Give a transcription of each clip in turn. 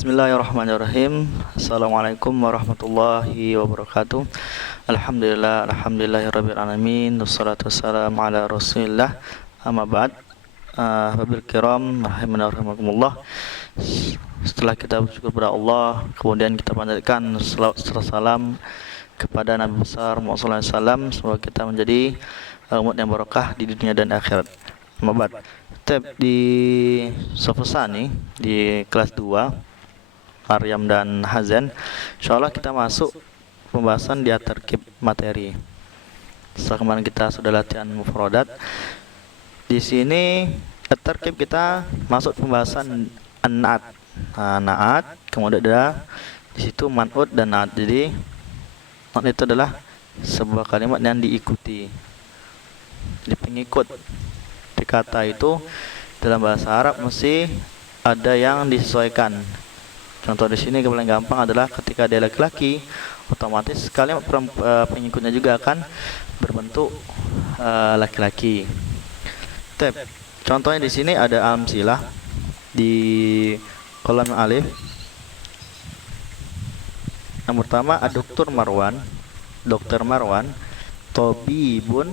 Bismillahirrahmanirrahim. Assalamualaikum warahmatullahi wabarakatuh. Alhamdulillahirabbil alamin. Wassalatu wassalamu ala Rasulillah. Amma ba'd. Hababil kiram rahimani wa rahimakumullah. Setelah kita bersyukur kepada Allah, kemudian kita panjatkan salawat serta salam kepada Nabi besar Muhammad sallallahu alaihi wasallam, semoga kita menjadi umat yang barokah di dunia dan akhirat. Amma ba'd. Di Sofosani di kelas 2 Maryam dan Hazan, insyaallah kita masuk pembahasan di tarkib materi. Setelah kemarin kita sudah latihan mufradat, di sini tarkib kita masuk pembahasan an-na'at. Na'at, kemudian ada di situ man'ut dan na'at. Jadi na'at itu adalah sebuah kalimat yang diikuti, jadi pengikut. Kata itu dalam bahasa Arab mesti ada yang disesuaikan. Contoh di sini yang paling gampang adalah ketika dia laki-laki, otomatis kalimat pengikutnya juga akan berbentuk laki-laki. Contohnya di sini ada amsilah di kolom alif. Yang pertama Dr. Marwan, Tobibun.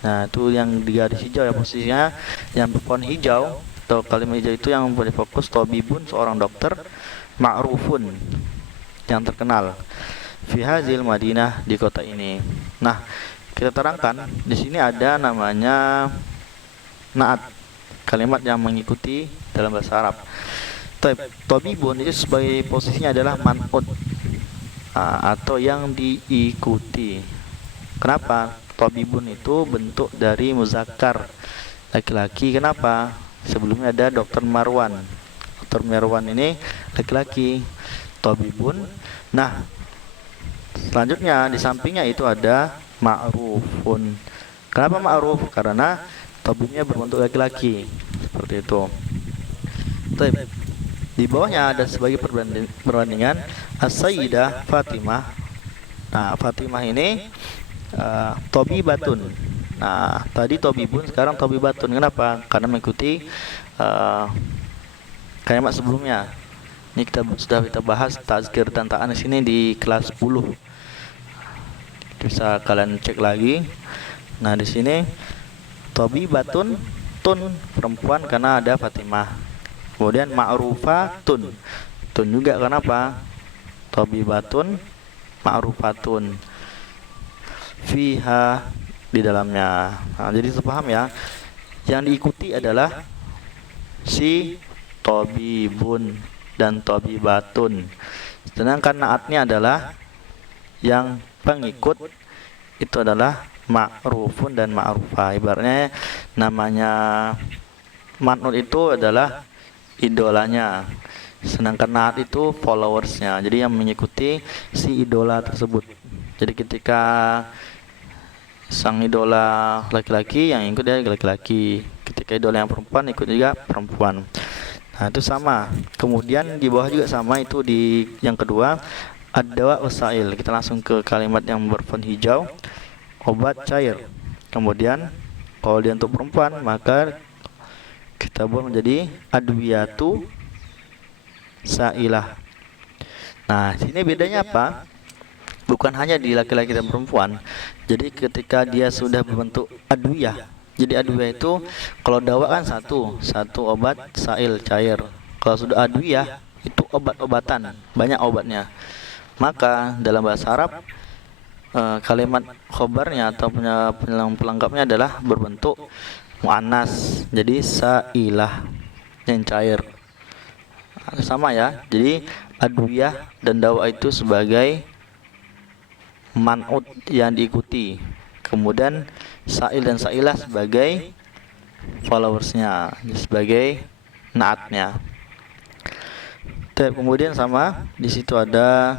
Nah, itu yang di garis hijau ya, posisinya yang berfont hijau atau kalimat hijau itu yang boleh fokus. Tobibun, seorang dokter. Ma'rufun, yang terkenal. Fi hazil Madinah, di kota ini. Nah, kita terangkan di sini ada namanya na'at, kalimat yang mengikuti dalam bahasa Arab. Tobibun itu sebagai posisinya adalah man'ut, atau yang diikuti. Kenapa? Tobibun itu bentuk dari muzakkar, laki-laki. Kenapa? Sebelumnya ada Dr. Marwan. Dr. Marwan ini laki-laki. Tobibun. Nah, selanjutnya di sampingnya itu ada ma'rufun. Kenapa ma'ruf? Karena tobibnya berbentuk laki-laki. Seperti itu. Di bawahnya ada sebagai perbandingan As-Sayyidah Fatimah. Nah, Fatimah ini Tobibatun. Nah, tadi Tobibun, sekarang Tobibatun. Kenapa? Karena mengikuti kalimat sebelumnya. Ini sudah kita bahas tazkir dan ta'anis ini di kelas 10. Bisa kalian cek lagi. Nah, di sini Tobibatun, tun perempuan karena ada Fatimah. Kemudian ma'rufatun. Tun juga kenapa? Tobibatun, ma'rufatun. Fiha, di dalamnya. Nah, jadi sepaham ya. Yang diikuti adalah si Tobibun dan Tobibatun. Sedangkan naatnya adalah yang pengikut itu adalah ma'rufun dan ma'rufah. Ibaratnya namanya man'ut itu adalah idolanya, sedangkan naat itu followersnya. Jadi yang mengikuti si idola tersebut. Jadi ketika sang idola laki-laki, yang ikut dia laki-laki. Ketika idola yang perempuan, ikut juga perempuan. Nah, itu sama. Kemudian di bawah juga sama, itu di yang kedua ad-dawa wasail. Kita langsung ke kalimat yang berfont hijau, obat cair. Kemudian kalau dia untuk perempuan, maka kita buat menjadi adwiyatu sailah. Nah, sini bedanya apa? Bukan hanya di laki-laki dan perempuan. Jadi ketika dia sudah berbentuk adwiyah. Jadi adwiyah itu kalau dawa kan satu obat, sail cair. Kalau sudah adwiyah itu obat-obatan, banyak obatnya. Maka dalam bahasa Arab kalimat khobarnya atau pelengkapnya adalah berbentuk muannas. Jadi sailah, yang cair. Sama ya. Jadi adwiyah dan dawa itu sebagai man'ut yang diikuti. Kemudian sa'il dan sa'ilah sebagai followersnya, sebagai naatnya. Kemudian sama di situ ada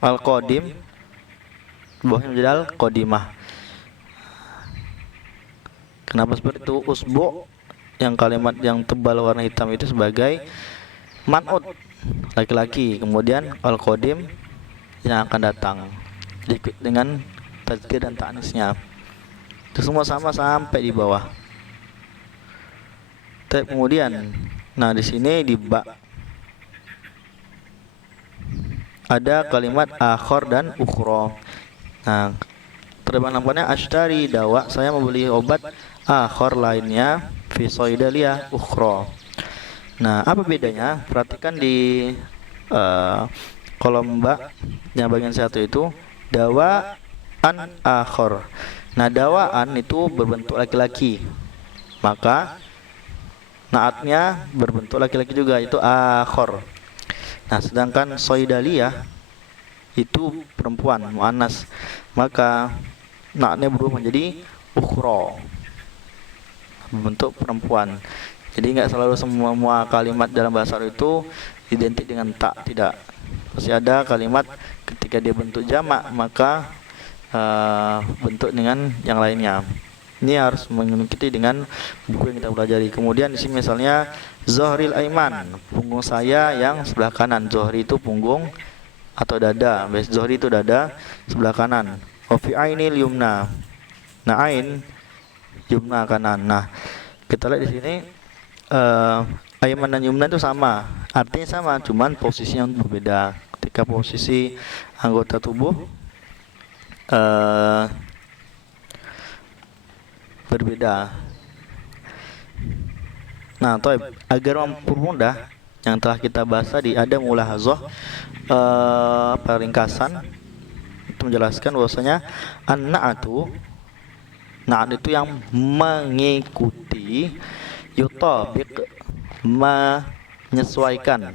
al-qadim, bawahnya menjadi al-qadimah. Kenapa seperti itu? Usbu, yang kalimat yang tebal warna hitam itu sebagai man'ut, laki-laki. Kemudian al-qadim, yang akan datang, dengan tazkir dan ta'anisnya. Itu semua sama sampai di bawah. Kemudian, nah di sini di ba ada kalimat akhor dan ukhro. Nah, terjemahan lengkapnya ashtari dawa, saya membeli obat, akhor lainnya, fi soidaliyah ukhro. Nah, apa bedanya? Perhatikan di kolom mbak yang bagian satu itu dawaan akhor. Nah, dawaan itu berbentuk laki-laki, maka naatnya berbentuk laki-laki juga, itu akhor. Nah, sedangkan soidaliyah itu perempuan, muannas, maka naatnya berubah menjadi ukhro, berbentuk perempuan. Jadi nggak selalu semua kalimat dalam bahasa Arab itu identik dengan tak, tidak. Pasti ada kalimat ketika dia bentuk jamak maka bentuk dengan yang lainnya. Ini harus mengikuti dengan buku yang kita pelajari. Kemudian di sini misalnya Zohril Aiman, punggung saya yang sebelah kanan. Zohri itu punggung atau dada. Zohri itu dada sebelah kanan. Fi ainil yumna. Nah, ain yumna kanan. Nah, kita lihat di sini Aiman dan yumna itu sama. Artinya sama, cuman posisinya berbeda. Ketika posisi anggota tubuh berbeda. Nah, agar mempermudah yang telah kita bahas tadi, ada mulahazah ringkasan itu menjelaskan bahwasanya an-na'atu, na'at itu yang mengikuti, yutabiq menyesuaikan,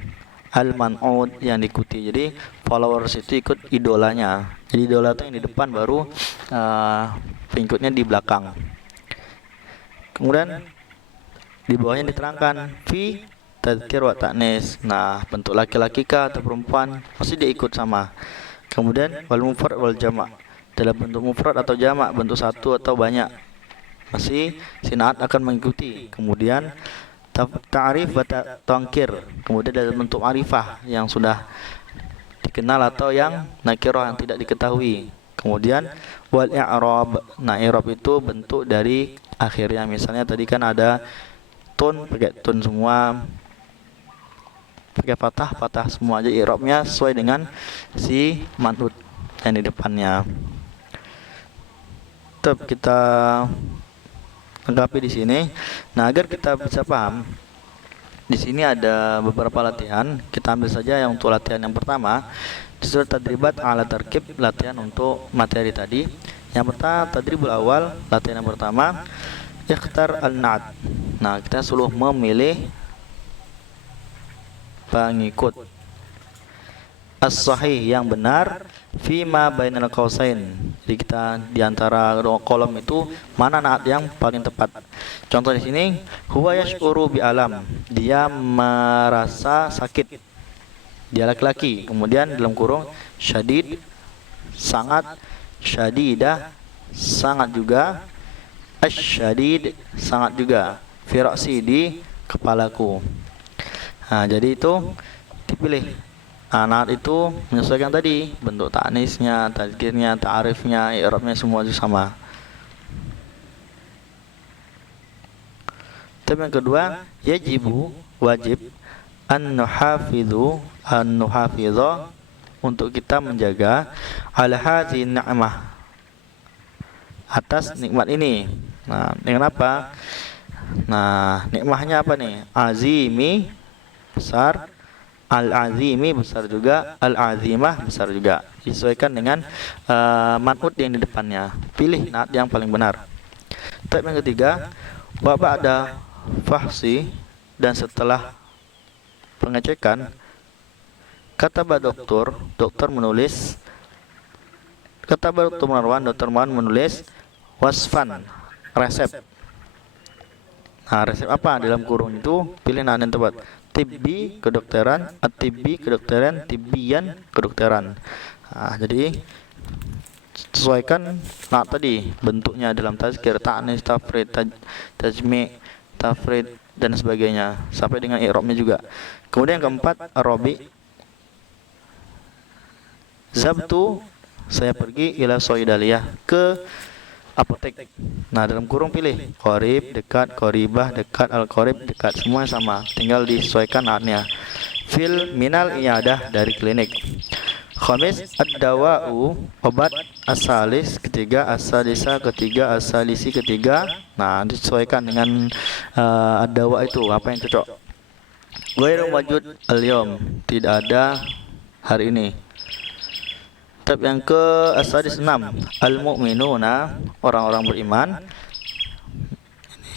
al-man'ud yang diikuti. Jadi followers itu ikut idolanya. Jadi idola itu yang di depan, baru pengikutnya di belakang. Kemudian di bawahnya diterangkan fi tadzkir wa ta'nis. Nah, bentuk laki-laki kah atau perempuan pasti dia ikut sama. Kemudian wal mufrad wal jama', dalam bentuk mufrad atau jama', bentuk satu atau banyak, masih sinaat akan mengikuti. Kemudian ta'rif wa tangkir, kemudian dalam bentuk ma'rifah yang sudah dikenal atau yang nakirah yang tidak diketahui. Kemudian wal i'rab. Nah, i'rab itu bentuk dari akhirnya. Misalnya tadi kan ada tun, pakai tun semua, pakai patah semua aja. I'rabnya sesuai dengan si man'ud yang di depannya. Tetap kita lengkapi di sini. Nah, agar kita bisa paham, di sini ada beberapa latihan. Kita ambil saja yang untuk latihan yang pertama. Disuruh tadribat ala tarkib, latihan untuk materi tadi. Yang pertama tadribul awal, latihan yang pertama, ikhtar al-na'at. Nah, kita suruh memilih pengikut as-sahih yang benar fima bainal qausain. Jadi kita di antara dua kolom itu mana na'at yang paling tepat. Contoh di sini, huwa yash'uru bi alam, dia merasa sakit, dia laki-laki. Kemudian dalam kurung syadid, sangat, syadidah, sangat juga, asyadid, sangat juga, firasi, di kepalaku. Nah, jadi itu dipilih. Naat itu menyesuaikan tadi, bentuk ta'nisnya, tadzkirnya, ta'arifnya, i'rabnya semua itu sama. Tapi yang kedua, yajibu, wajib, an-nuhafidhu, an-nuhafidha, untuk kita menjaga ala hadhi ni'mah, atas nikmat ini. Nah, dengan apa? Nah, nikmahnya apa nih? Azimi, besar, al-azimi, besar juga, al-azimah, besar juga. Disesuaikan dengan man'ud yang di depannya. Pilih naat yang paling benar. Tab yang ketiga, wa ba'da fahsi, dan setelah pengecekan, kataba dokter menulis, kataba dokter Marwan menulis wasfan, resep. Nah, resep apa? Dalam kurung itu pilih naat yang tepat. Tibbi, kedokteran, at-tibbi, kedokteran, tibbiyan, kedokteran. Nah, jadi sesuaikan naat tadi, bentuknya dalam tazkir, ta'nis, tafrid, tajmi', tafrid, dan sebagainya, sampai dengan i'rabnya juga. Kemudian yang keempat, arabi, zabtu, saya pergi ila soidaliyah, ke apotek. Nah, dalam kurung pilih qorib, dekat, qoribah, dekat, al-qorib, dekat, semua sama, tinggal disesuaikan naatnya. Fil minal iyadah, dari klinik. Khamis ad-dawa'u, obat. Asalis ketiga, asalisa ketiga, asalisi ketiga. Nah, disesuaikan dengan ad-dawa itu apa yang cocok. Ghairu wajud al-yawm, tidak ada hari ini. Tab yang ke asadis 6, al-mu'minuna, orang-orang beriman.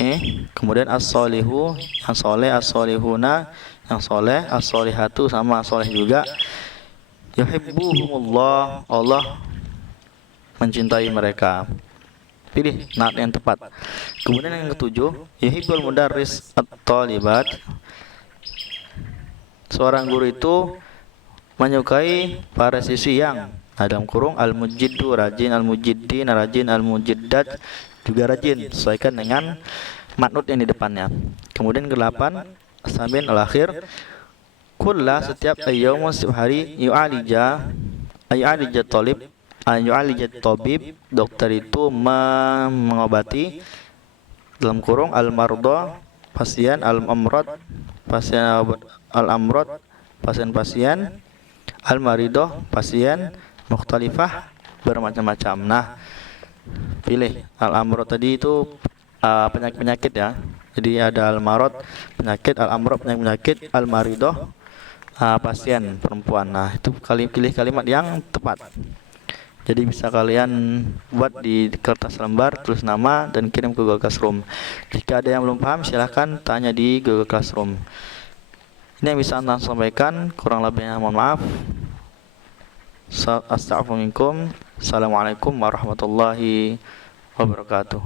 Ini kemudian as-solihu, yang soleh, as-solihuna, yang soleh, as-solihatu, sama soleh juga. Yuhibbuhumullah, Allah mencintai mereka. Pilih naat yang tepat. Kemudian yang ketujuh, yuhibbul mudarris at-talibat, seorang guru itu menyukai para siswi yang, nah, dalam kurung al-mujiddu rajin, al-mujiddin rajin, al-mujiddat juga rajin, sesuaikan dengan matnut yang di depannya. Kemudian ke-8, as-samin al-akhir, kulla, setiap ayyawm, setiap hari, yu'alija talib, yu'alija tabib, dokter itu mengobati, dalam kurung al-marda, pasien, al-amrad, pasien, al-amrad, pasien-pasien, al-maridoh, pasien, mukhtalifah, bermacam-macam. Nah, pilih al-amrad tadi itu penyakit-penyakit ya. Jadi ada al-marad penyakit, al-amrad penyakit, al-maridoh pasien perempuan. Nah, itu pilih kalimat yang tepat. Jadi bisa kalian buat di kertas lembar, tulis nama dan kirim ke Google Classroom. Jika ada yang belum paham, silahkan tanya di Google Classroom. Ini yang bisa anda sampaikan, kurang lebihnya mohon maaf. Assalamualaikum warahmatullahi wabarakatuh.